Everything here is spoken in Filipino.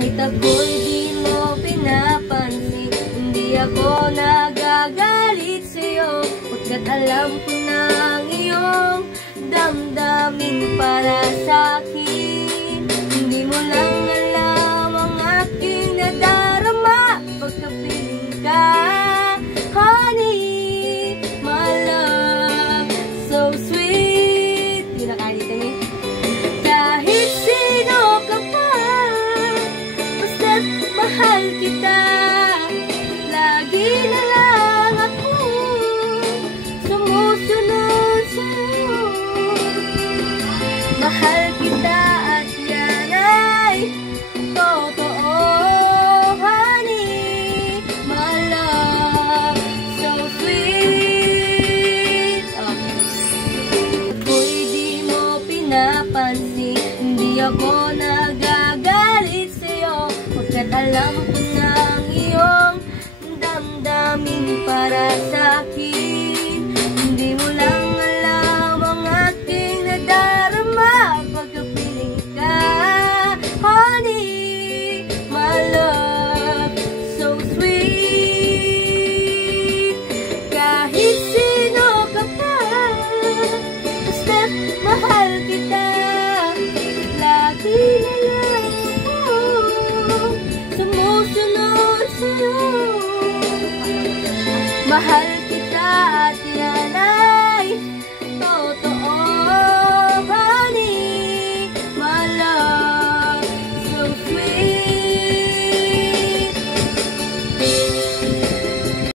Kahit ako'y di mo pinapansin, hindi ako nagagalit sa'yo, pagkat alam ko na ang iyong damdamin para sa'kin. Hindi mo lang alam ang aking nadarama pagkapiling ka, honey, my love, so sweet. Di na kaya dito eh. Kahit sino ka pa, basta't mahal kita, lagi na lang ako sumusunod sa'yo. Mahal kita at yan ay totoo, honey, my love, so sweet. Ako'y di mo pinapansin, hindi ako nagagalit sa'yo, pagkat alam